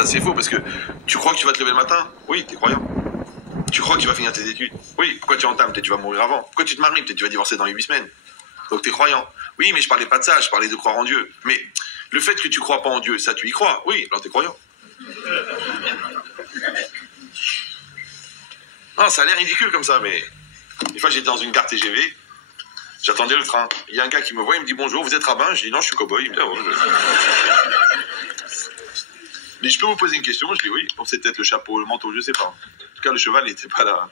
assez faux parce que tu crois que tu vas te lever le matin? Oui, t'es croyant. Tu crois que tu vas finir tes études? Oui. Pourquoi tu entames? Peut-être tu vas mourir avant. Pourquoi tu te maries? Peut-être tu vas divorcer dans les 8 semaines. Donc t'es croyant. Oui, mais je parlais pas de ça, je parlais de croire en Dieu. Mais le fait que tu crois pas en Dieu, ça tu y crois? Oui, alors t'es croyant. Non, ça a l'air ridicule comme ça, mais des fois j'étais dans une gare TGV, j'attendais le train. Il y a un gars qui me voit, il me dit bonjour, vous êtes rabbin? Je dis non, je suis cow-boy. Il me dit ah ouais. Mais je peux vous poser une question? Je dis oui. Donc c'est peut-être le chapeau, le manteau, je sais pas. En tout cas, le cheval n'était pas là.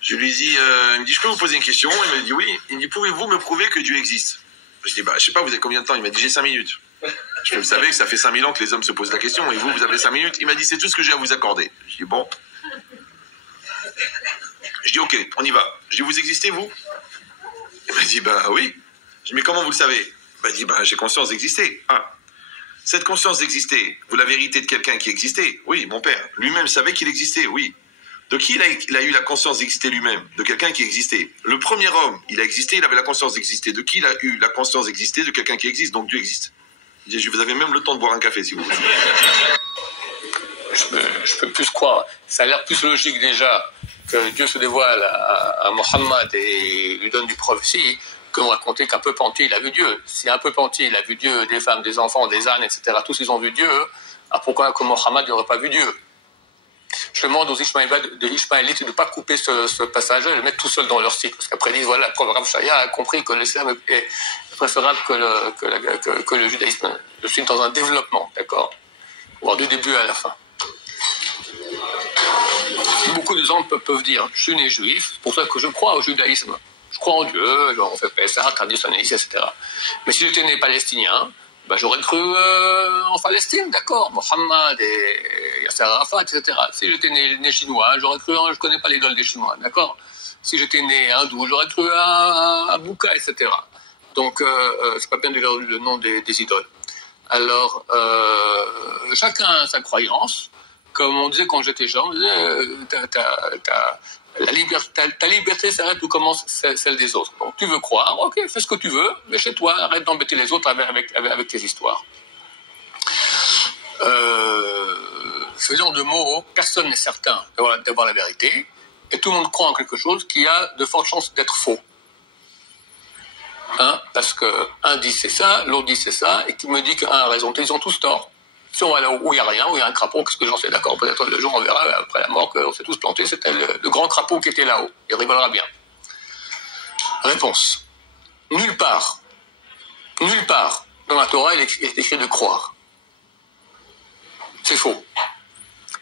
Je lui dis, il me dit, je peux vous poser une question? Il me dit oui. Il me dit, pouvez-vous me prouver que Dieu existe? Je dis, bah, je sais pas, vous avez combien de temps? Il m'a dit, j'ai 5 minutes. Je fais, vous savez que ça fait 5000 ans que les hommes se posent la question, et vous avez 5 minutes? Il m'a dit, c'est tout ce que j'ai à vous accorder. Je dis, bon. Je dis, ok, on y va. Je dis, vous existez, vous? Il m'a dit, bah oui. Je dis, mais comment vous le savez? Il m'a dit, bah, j'ai conscience d'exister. Ah. Cette conscience d'exister, vous l'avez héritée de quelqu'un qui existait? Oui, mon père. Lui-même savait qu'il existait, oui. De qui il a eu la conscience d'exister lui-même? De quelqu'un qui existait. Le premier homme, il a existé, il avait la conscience d'exister. De qui il a eu la conscience d'exister? De quelqu'un qui existe, donc Dieu existe. Vous avez même le temps de boire un café, si vous voulez. Je peux plus croire. Ça a l'air plus logique déjà que Dieu se dévoile à Mohammed et lui donne du prophétie que de raconter qu'un peuple entier il a vu Dieu. Si un peuple entier il a vu Dieu, des femmes, des enfants, des ânes, etc., tous ils ont vu Dieu, alors pourquoi que Mohammed n'aurait pas vu Dieu? Je demande aux Ishmaélites de ne pas couper ce passage et le mettre tout seul dans leur site. Parce qu'après ils disent, voilà, le Rav Shaya a compris que l'islam est préférable que le judaïsme. Je suis dans un développement, d'accord? Voire du début à la fin. Beaucoup de gens peuvent dire, je suis né juif, c'est pour ça que je crois au judaïsme. Je crois en Dieu, on fait Pessah, traditionnaliste, etc. Mais si j'étais né palestinien, ben j'aurais cru en Palestine, d'accord, Mohammed et Yasser Arafat, etc. Si j'étais né chinois, j'aurais cru, je connais pas l'idole des Chinois, d'accord. Si j'étais né hindou, j'aurais cru à Bouddha, etc. Donc, c'est pas bien de dire le nom des idoles. Alors, chacun a sa croyance. Comme on disait quand j'étais jeune, on disait, ta liberté s'arrête où commence celle des autres. Donc tu veux croire, ok, fais ce que tu veux, mais chez toi, arrête d'embêter les autres avec tes histoires. Ce genre de mots, personne n'est certain d'avoir la vérité, et tout le monde croit en quelque chose qui a de fortes chances d'être faux. Hein, parce que un dit c'est ça, l'autre dit c'est ça, et qui me dit qu'un a raison, ils ont tous tort. Si on va là où il n'y a rien, où il y a un crapaud, qu'est-ce que j'en sais, d'accord, peut-être le jour on verra après la mort qu'on s'est tous plantés, c'était le grand crapaud qui était là-haut, il rigolera bien. Réponse. Nulle part dans la Torah il est écrit de croire. C'est faux.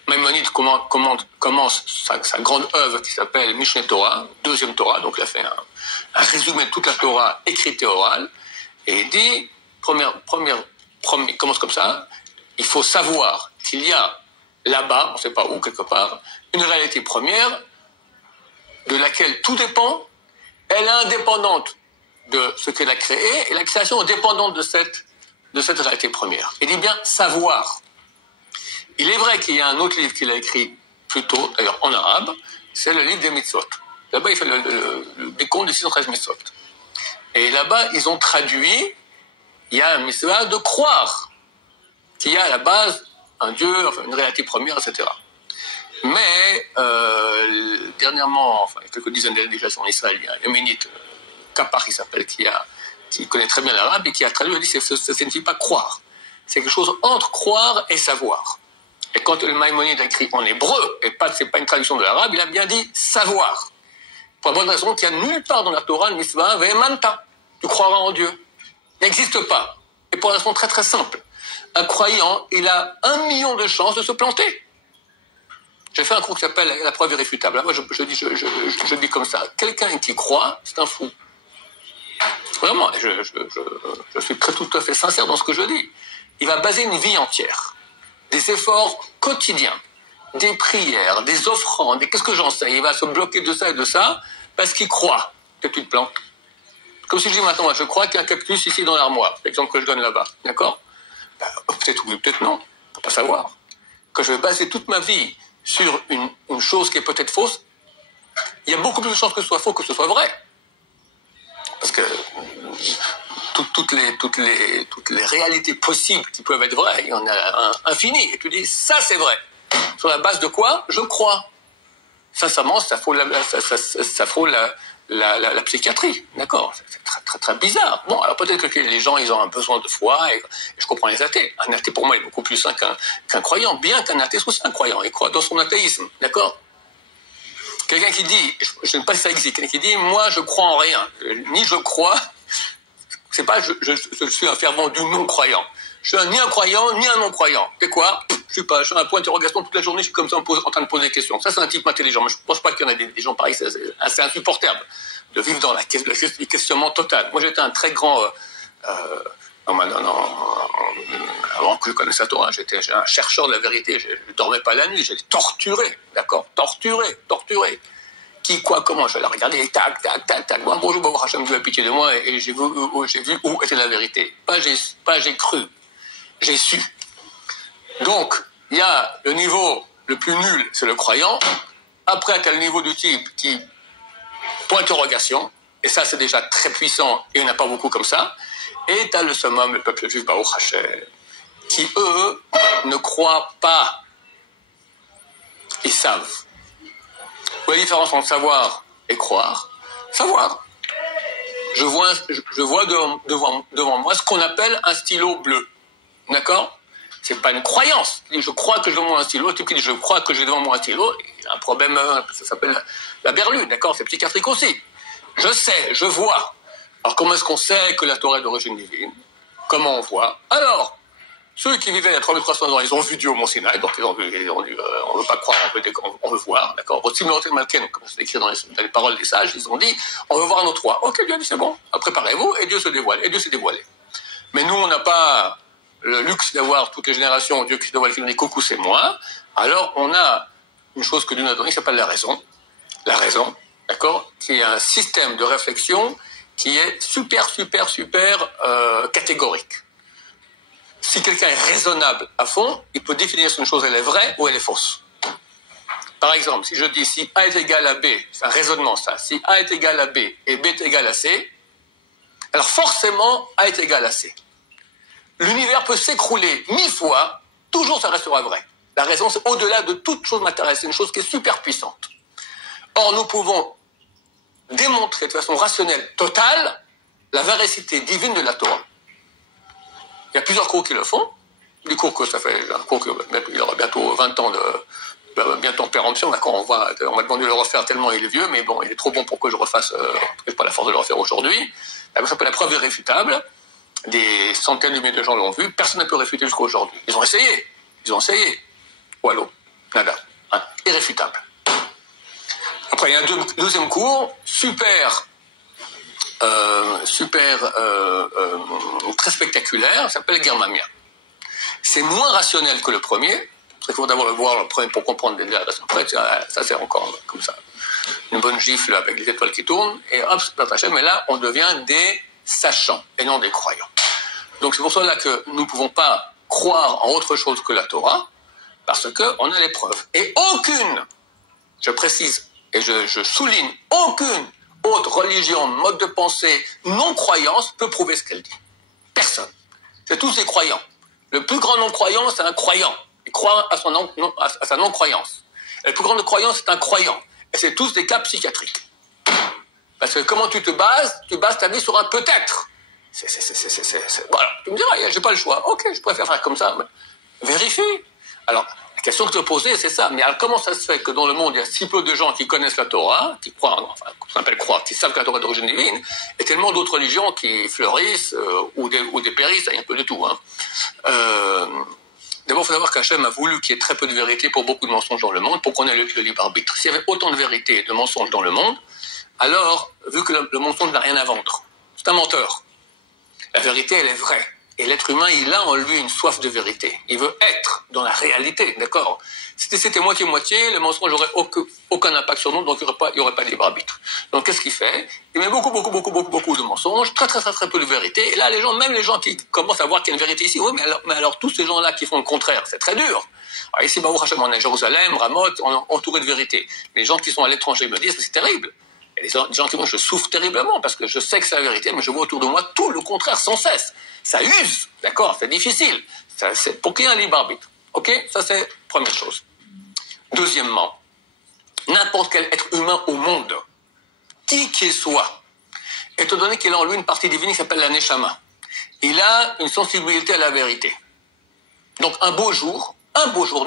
Maïmonide commence sa grande œuvre qui s'appelle Mishneh Torah, deuxième Torah, donc il a fait un résumé de toute la Torah écrite et orale, et il dit, il commence comme ça, il faut savoir qu'il y a là-bas, on ne sait pas où, quelque part, une réalité première de laquelle tout dépend. Elle est indépendante de ce qu'elle a créé et la création est dépendante de cette réalité première. Il dit bien savoir. Il est vrai qu'il y a un autre livre qu'il a écrit plus tôt, d'ailleurs en arabe, c'est le livre des mitzvot. Là-bas, il fait le décompte des 613 mitzvot. Et là-bas, ils ont traduit, il y a un mitzvah de croire qu'il y a à la base un Dieu, enfin une réalité première, etc. Mais dernièrement, enfin il y a quelques dizaines d'années déjà en Israël, il y a un Yéménite, Kapar qui s'appelle, qui connaît très bien l'arabe et qui a traduit, il dit que ça signifie pas croire. C'est quelque chose entre croire et savoir. Et quand le Maïmonide a écrit en hébreu, et c'est pas une traduction de l'arabe, il a bien dit savoir. Pour la bonne raison qu'il n'y a nulle part dans la Torah, le mitzvah, ve'emanta, tu croiras en Dieu. Il n'existe pas. Et pour une raison très très simple. Un croyant, il a 1 million de chances de se planter. J'ai fait un cours qui s'appelle la preuve irréfutable. Moi, je dis comme ça. Quelqu'un qui croit, c'est un fou. Vraiment, je suis tout à fait sincère dans ce que je dis. Il va baser une vie entière. Des efforts quotidiens, des prières, des offrandes, qu'est-ce que j'en sais. Il va se bloquer de ça et de ça parce qu'il croit que tu te plantes. Comme si je dis maintenant, moi, je crois qu'il y a un cactus ici dans l'armoire. C'est l'exemple que je donne là-bas. D'accord? Peut-être oui, peut-être non. On ne peut pas savoir. Quand je vais baser toute ma vie sur une chose qui est peut-être fausse, il y a beaucoup plus de chances que ce soit faux que ce soit vrai. Parce que toutes les réalités possibles qui peuvent être vraies. Il y en a un infini. Et tu dis, ça c'est vrai. Sur la base de quoi? Je crois. Sincèrement, ça frôle la psychiatrie. D'accord? C'est très, très, très bizarre. Bon, alors peut-être que les gens, ils ont un besoin de foi, et je comprends les athées. Un athée, pour moi, est beaucoup plus sain qu'un croyant, bien qu'un athée soit aussi un croyant. Il croit dans son athéisme. D'accord? Quelqu'un qui dit, je ne sais pas si ça existe, quelqu'un qui dit, moi, je crois en rien. Ni je crois, c'est pas, je suis un fervent du non-croyant. Je suis ni un croyant, ni un non-croyant. C'est quoi? Je suis pas, je suis un point d'interrogation toute la journée, je suis comme ça en train de poser des questions. Ça, c'est un type intelligent. Mais je pense pas qu'il y en a des gens pareils, c'est insupportable de vivre dans le questionnement total. Moi, j'étais un très grand, avant que je connaisse la Torah, j'étais un chercheur de la vérité. Je ne dormais pas la nuit, j'étais torturé, d'accord? Torturé. Qui, quoi, comment? Je l'ai regardé, tac, tac, tac, tac. Bon, bonjour, Baruch Hashem, Dieu a pitié de moi, et j'ai vu où était la vérité. Pas j'ai cru, j'ai su. Donc, il y a le niveau le plus nul, c'est le croyant. Après, tu as le niveau du type qui, point d'interrogation, et ça, c'est déjà très puissant, et il n'y en a pas beaucoup comme ça. Et tu as le summum, le peuple juif, Baruch Hashem, qui, eux, ne croient pas. Ils savent. Quelle est la différence entre savoir et croire? Savoir. Je vois devant moi ce qu'on appelle un stylo bleu. D'accord? C'est pas une croyance. Je crois que j'ai devant moi un stylo. Tu dis je crois que j'ai devant moi un stylo. Il y a un problème, ça s'appelle la berlue. D'accord? C'est psychiatrique aussi. Je sais, je vois. Alors comment est-ce qu'on sait que la Torah est d'origine divine? Comment on voit? Alors, ceux qui vivaient il y a 3300 ans, ils ont vu Dieu au Mont Sinaï, donc ils ont dit, on ne veut pas croire, on veut voir, d'accord. Comme c'est écrit dans les paroles des sages, ils ont dit, on veut voir notre roi. Ok, Dieu a dit, c'est bon, préparez-vous, et Dieu se dévoile, et Dieu s'est dévoilé. Mais nous, on n'a pas le luxe d'avoir toutes les générations, Dieu qui se dévoile, qui nous dit, coucou, c'est moi. Alors, on a une chose que Dieu nous a donnée, qui s'appelle la raison, d'accord, qui est un système de réflexion qui est super catégorique. Si quelqu'un est raisonnable à fond, il peut définir si une chose elle est vraie ou elle est fausse. Par exemple, si je dis si A est égal à B, c'est un raisonnement ça, si A est égal à B et B est égal à C, alors forcément A est égal à C. L'univers peut s'écrouler 1000 fois, toujours ça restera vrai. La raison, c'est au-delà de toute chose matérielle, c'est une chose qui est super puissante. Or, nous pouvons démontrer de façon rationnelle totale la véracité divine de la Torah. Il y a plusieurs cours qui le font. Des cours que ça fait un cours il y aura bientôt 20 ans bientôt en péremption, d'accord, on m'a demandé de le refaire tellement il est vieux, mais bon, il est trop bon pour que je refasse, j'ai pas la force de le refaire aujourd'hui. Ça s'appelle la preuve irréfutable. Des centaines de milliers de gens l'ont vu, personne ne peut réfuter jusqu'à aujourd'hui. Ils ont essayé. Wallo, nada. Hein, irréfutable. Après, il y a un deuxième cours, très spectaculaire, ça s'appelle Germania. C'est moins rationnel que le premier. Il faut d'abord le voir le premier pour comprendre les raisons. Après, ça c'est encore comme ça. Une bonne gifle avec les étoiles qui tournent, et hop, mais là, on devient des sachants, et non des croyants. Donc c'est pour cela que nous ne pouvons pas croire en autre chose que la Torah, parce qu'on a les preuves. Et aucune, je précise, et je souligne, aucune autre religion, mode de pensée, non-croyance peut prouver ce qu'elle dit. Personne. C'est tous des croyants. Le plus grand non-croyant, c'est un croyant. Il croit à sa non-croyance. Et le plus grand non-croyant, c'est un croyant. Et c'est tous des cas psychiatriques. Parce que comment tu te bases? Tu bases ta vie sur un peut-être. Voilà. Tu me diras, j'ai pas le choix. Ok, je préfère faire comme ça. Mais vérifie. Alors, la question que tu as posée, c'est ça. Mais alors, comment ça se fait que dans le monde, il y a si peu de gens qui connaissent la Torah, qui croient, enfin, qu'on appelle croire, qui savent que la Torah est d'origine divine, et tellement d'autres religions qui fleurissent ou dépérissent, il y a un peu de tout. Hein. D'abord, il faut savoir qu'Hachem a voulu qu'il y ait très peu de vérité pour beaucoup de mensonges dans le monde, pour qu'on ait le libre arbitre. S'il y avait autant de vérité et de mensonges dans le monde, alors, vu que le mensonge n'a rien à vendre, c'est un menteur. La vérité, elle est vraie. Et l'être humain, il a en lui une soif de vérité. Il veut être dans la réalité, d'accord? Si c'était moitié-moitié, le mensonge n'aurait aucun impact sur nous, donc il n'y aurait pas de libre arbitre. Donc qu'est-ce qu'il fait? Il met beaucoup de mensonges, très peu de vérité. Et là, même les gens qui commencent à voir qu'il y a une vérité ici, oui, mais alors tous ces gens-là qui font le contraire, c'est très dur. Alors ici, Baruch Hashem, on est à Jérusalem, Ramoth, on est entouré de vérité. Les gens qui sont à l'étranger me disent que c'est terrible. Il y a des gens qui vont, je souffre terriblement parce que je sais que c'est la vérité, mais je vois autour de moi tout le contraire sans cesse. Ça use, d'accord, c'est difficile. C'est pour qu'il y ait un libre arbitre. Ok, ça c'est première chose. Deuxièmement, n'importe quel être humain au monde, qui qu'il soit, étant donné qu'il a en lui une partie divine qui s'appelle la Neshama, il a une sensibilité à la vérité. Donc un beau jour,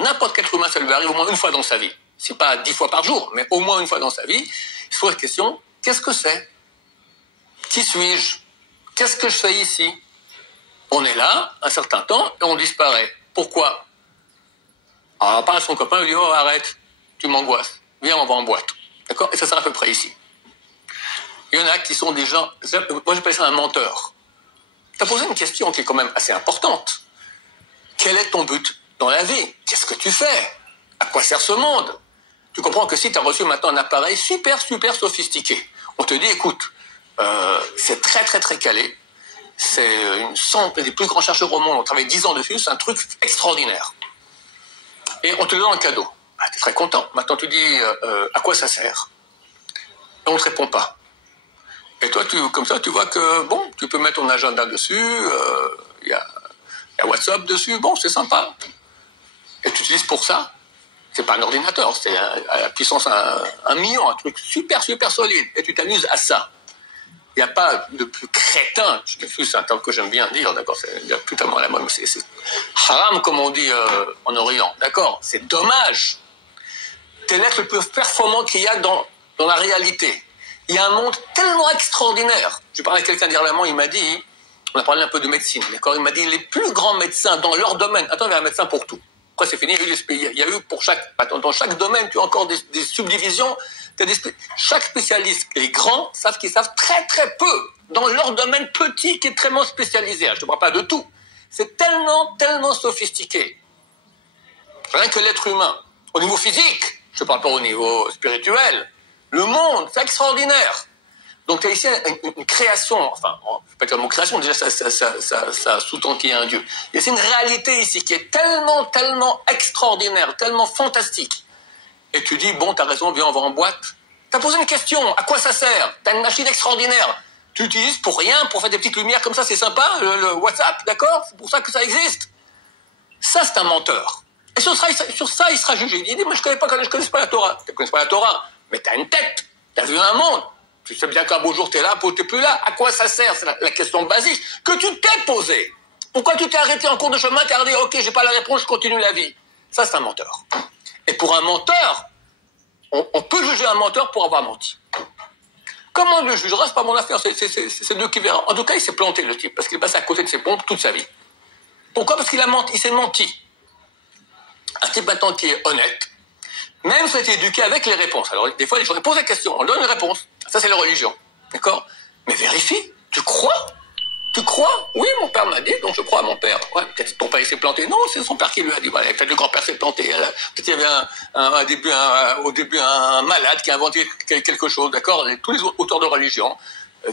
n'importe quel être humain, ça lui arrive au moins une fois dans sa vie. C'est pas 10 fois par jour, mais au moins une fois dans sa vie. Il se pose la question, qu'est-ce que c'est? Qui suis-je? Qu'est-ce que je fais ici? On est là, un certain temps, et on disparaît. Pourquoi? Alors, on parle à son copain, il lui dit, oh, arrête, tu m'angoisses. Viens, on va en boîte. D'accord? Et ça sera à peu près ici. Il y en a qui sont des gens, moi j'appelle ça un menteur. Tu as posé une question qui est quand même assez importante. Quel est ton but dans la vie? Qu'est-ce que tu fais? À quoi sert ce monde? Tu comprends que si tu as reçu maintenant un appareil super sophistiqué, on te dit, écoute, c'est très calé, c'est une centaine des plus grands chercheurs au monde, on travaille 10 ans dessus, c'est un truc extraordinaire. Et on te le donne en cadeau. Bah, tu es très content. Maintenant tu dis, à quoi ça sert? Et on ne te répond pas. Et toi, comme ça, tu vois que, bon, tu peux mettre ton agenda dessus, il y a WhatsApp dessus, bon, c'est sympa. Et tu utilises pour ça. C'est pas un ordinateur, c'est à la puissance 1 million, un truc super solide. Et tu t'amuses à ça. Il n'y a pas de plus crétin, c'est un terme que j'aime bien dire, d'accord, c'est plus tellement la mode, c'est haram, comme on dit en Orient, d'accord, c'est dommage. T'es l'être le plus performant qu'il y a dans la réalité. Il y a un monde tellement extraordinaire. Je parlais à quelqu'un d'Irlande, il m'a dit, on a parlé un peu de médecine, d'accord, il m'a dit, les plus grands médecins dans leur domaine, attends, il y a un médecin pour tout. Après, c'est fini, il y a eu dans chaque domaine, tu as encore des subdivisions. Chaque spécialiste, les grands, savent qu'ils savent très peu dans leur domaine petit qui est très spécialisé. Je ne te parle pas de tout. C'est tellement sophistiqué. Rien que l'être humain. Au niveau physique, je ne parle pas au niveau spirituel. Le monde, c'est extraordinaire. Donc, tu as ici une création, enfin, on ne peut pas dire le mot création, déjà, ça sous-tend qu'il y a un Dieu. Il y a ici une réalité ici qui est tellement extraordinaire, tellement fantastique. Et tu dis, bon, t'as raison, viens, on va en boîte. T'as posé une question, à quoi ça sert? T'as une machine extraordinaire. Tu utilises pour rien, pour faire des petites lumières comme ça, c'est sympa, le WhatsApp, d'accord? C'est pour ça que ça existe. Ça, c'est un menteur. Et sur ça, il sera jugé. Il dit, mais je connais pas la Torah. Tu connais pas la Torah, mais t'as une tête, t'as vu un monde. Tu sais bien qu'un beau jour, t'es là, t'es plus là. À quoi ça sert? C'est la question basique que tu t'es posée. Pourquoi tu t'es arrêté en cours de chemin, t'es dit, ok, j'ai pas la réponse, je continue la vie. Ça, c'est un menteur. Et pour un menteur, on peut juger un menteur pour avoir menti. Comment on le jugera, c'est pas mon affaire, c'est Dieu qui verra. En tout cas, il s'est planté, le type, parce qu'il est passé à côté de ses pompes toute sa vie. Pourquoi? Parce qu'il a menti, il s'est menti. Un type maintenant qui est honnête, même s'il a été éduqué avec les réponses. Alors, des fois, les gens posent des questions, on donne une réponse. Ça, c'est la religion. D'accord? Mais vérifie. Tu crois? Tu crois? Oui, mon père m'a dit, donc je crois à mon père. Ouais, peut-être ton père il s'est planté. Non, c'est son père qui lui a dit. Voilà, peut-être le grand-père s'est planté. Peut-être il y avait au début un malade qui a inventé quelque chose, d'accord? Tous les auteurs de religion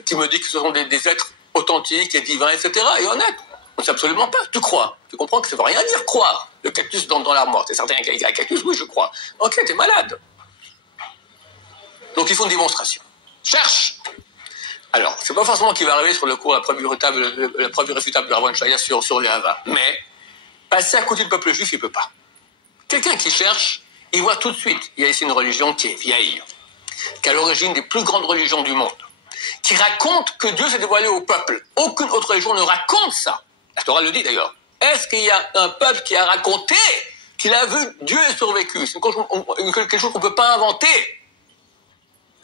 qui me disent que ce sont des êtres authentiques et divins, etc. et honnêtes. On ne sait absolument pas. Tu crois? Tu comprends que ça ne veut rien dire croire. Le cactus dans l'armoire. C'est certain qu'il y a un cactus? Oui, je crois. Ok, t'es malade. Donc il faut une démonstration. Cherche. Alors, c'est pas forcément qu'il va arriver sur le cours la preuve irréfutable de Ravon Shaya sur les Havas. Mais, passer à côté du peuple juif, il peut pas. Quelqu'un qui cherche, il voit tout de suite, il y a ici une religion qui est vieille, qui est à l'origine des plus grandes religions du monde, qui raconte que Dieu s'est dévoilé au peuple. Aucune autre religion ne raconte ça. La Torah le dit d'ailleurs. Est-ce qu'il y a un peuple qui a raconté qu'il a vu Dieu et survécu? C'est quelque chose qu'on ne peut pas inventer.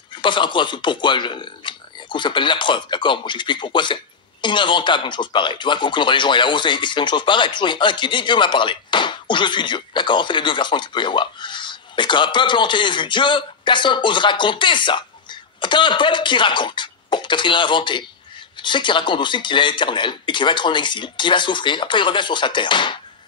Je ne vais pas faire un cours là-dessus. Pourquoi il y a un cours qui s'appelle La Preuve, d'accord? Bon, j'explique pourquoi c'est inattentable une chose pareille. Tu vois qu'aucune religion n'a osé écrire une chose pareille. Toujours il y a un qui dit Dieu m'a parlé. Ou je suis Dieu. D'accord? C'est les deux versions qu'il peut y avoir. Mais qu'un peuple entier ait vu Dieu, personne n'ose raconter ça. T'as un peuple qui raconte. Bon, peut-être il l'a inventé. Tu sais qu'il raconte aussi qu'il est éternel et qu'il va être en exil, qu'il va souffrir. Après, il revient sur sa terre.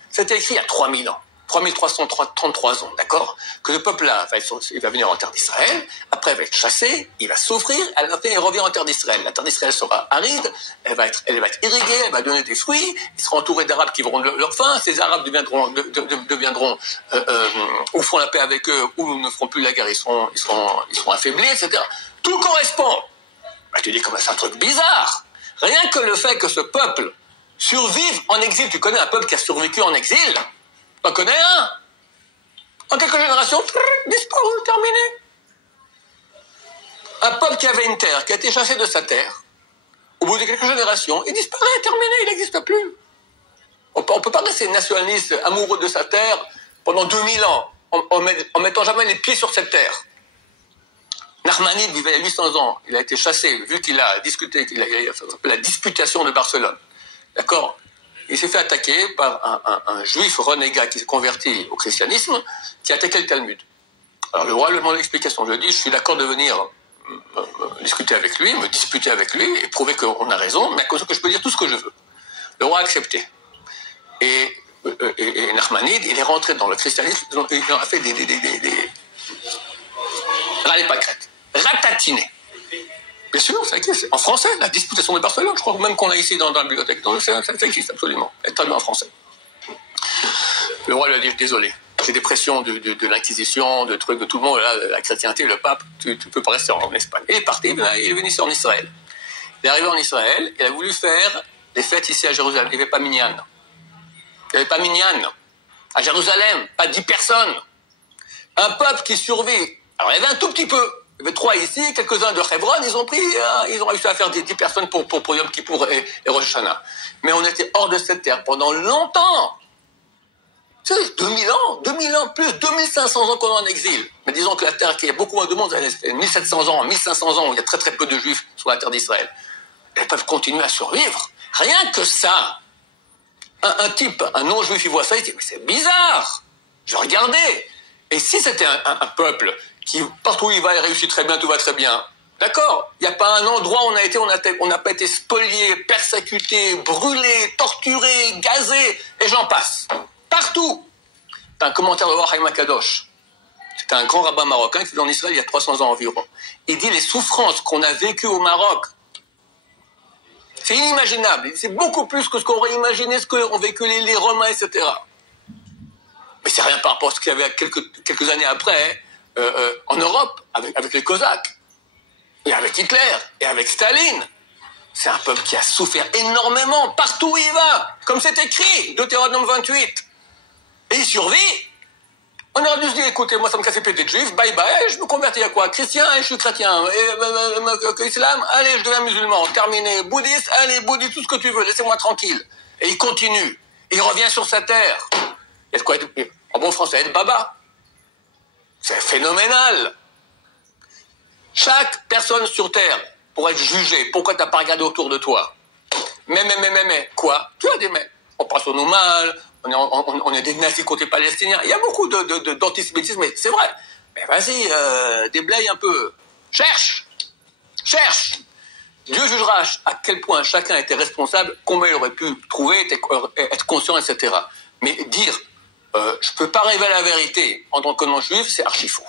C'était écrit il y a 3000 ans. 3333 ans, d'accord? Que le peuple-là, il va venir en terre d'Israël, après il va être chassé, il va souffrir, à la fin il revient en terre d'Israël. La terre d'Israël sera aride, elle va être irriguée, elle va donner des fruits, il sera entouré d'Arabes qui auront leur faim, ces Arabes deviendront ou feront la paix avec eux, ou ne feront plus la guerre, ils seront affaiblis, etc. Tout correspond. Bah, tu dis comme c'est un truc bizarre. Rien que le fait que ce peuple survive en exil, tu connais un peuple qui a survécu en exil? T'en connais un? En quelques générations, disparu, terminé. Un peuple qui avait une terre, qui a été chassé de sa terre, au bout de quelques générations, il disparaît, terminé, il n'existe plus. On peut pas rester nationaliste, amoureux de sa terre, pendant 2000 ans, en mettant jamais les pieds sur cette terre. Nachmanides vivait il y a 800 ans, il a été chassé, vu qu'il a discuté, qu'il a fait la disputation de Barcelone. D'accord? Il s'est fait attaquer par un juif renégat qui s'est converti au christianisme, qui a attaqué le Talmud. Alors le roi lui demande l'explication. Je lui ai dit, je suis d'accord de venir discuter avec lui, me disputer avec lui, et prouver qu'on a raison, mais à cause que je peux dire tout ce que je veux. Le roi a accepté. Et Nachmanides, il est rentré dans le christianisme, il a fait des râler pâquerettes, ratatiné. Bien sûr, ça existe. En français, la disputation de Barcelone, je crois même qu'on l'a ici dans la bibliothèque. Donc, ça existe absolument. Elle est très bien en français. Le roi lui a dit, désolé, j'ai des pressions de l'Inquisition, de trucs de tout le monde, là, la chrétienté, le pape, tu peux pas rester en Espagne. Il est parti, il est venu ici en Israël. Il est arrivé en Israël, il a voulu faire les fêtes ici à Jérusalem. Il n'y avait pas minyan. Il n'y avait pas minyan. À Jérusalem, pas 10 personnes. Un peuple qui survit. Alors, il y avait un tout petit peu. Il y avait 3 ici, quelques-uns de Hebron, ils ont réussi à faire 10 personnes pour Yom Kippour et Rosh Hashanah. Mais on était hors de cette terre pendant longtemps. Tu sais, 2000 ans, plus 2500 ans qu'on est en exil. Mais disons que la terre, qu'il y a beaucoup moins de monde, elle est 1700 ans, 1500 ans, où il y a très très peu de juifs sur la terre d'Israël. Elles peuvent continuer à survivre. Rien que ça. Un type, un non-juif, il voit ça, il dit, mais c'est bizarre. Je regardais. Et si c'était un peuple qui, partout où il va, il réussit très bien, tout va très bien. D'accord? Il n'y a pas un endroit où on n'a pas été spolié, persécuté, brûlé, torturé, gazé, et j'en passe. Partout. C'est un commentaire de Roi Haïm Akadosh. C'est un grand rabbin marocain qui vit en Israël il y a 300 ans environ. Il dit les souffrances qu'on a vécues au Maroc, c'est inimaginable. C'est beaucoup plus que ce qu'on aurait imaginé, ce qu'ont vécu les Romains, etc. Mais c'est rien par rapport à ce qu'il y avait quelques années après, en Europe, avec les Cosaques, et avec Hitler, et avec Staline. C'est un peuple qui a souffert énormément, partout où il va, comme c'est écrit, Deutéronome 28. Et il survit. On aurait dû se dire, écoutez, moi ça me casse les pieds d'être juif, bye bye, je me convertis à quoi? Chrétien, et je suis chrétien. Islam, allez, je deviens musulman. Terminé. Bouddhiste, allez, bouddhiste, tout ce que tu veux, laissez-moi tranquille. Et il continue. Il revient sur sa terre. Il y a de quoi être, en bon français, être baba. C'est phénoménal. Chaque personne sur terre, pour être jugée, pourquoi t'as pas regardé autour de toi? Mais, quoi? Tu as des mais. On pense au nous mal, on est des nazis côté palestiniens. Il y a beaucoup d'antisémitisme, mais c'est vrai. Mais vas-y, déblaye un peu. Cherche. Dieu jugera à quel point chacun était responsable, combien il aurait pu trouver, être conscient, etc. Mais dire, je peux pas révéler la vérité en tant que non-juif, c'est archi faux.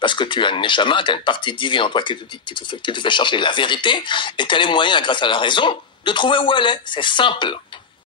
Parce que tu as une neshama, tu as une partie divine en toi qui te fait chercher la vérité, et tu as les moyens, grâce à la raison, de trouver où elle est. C'est simple.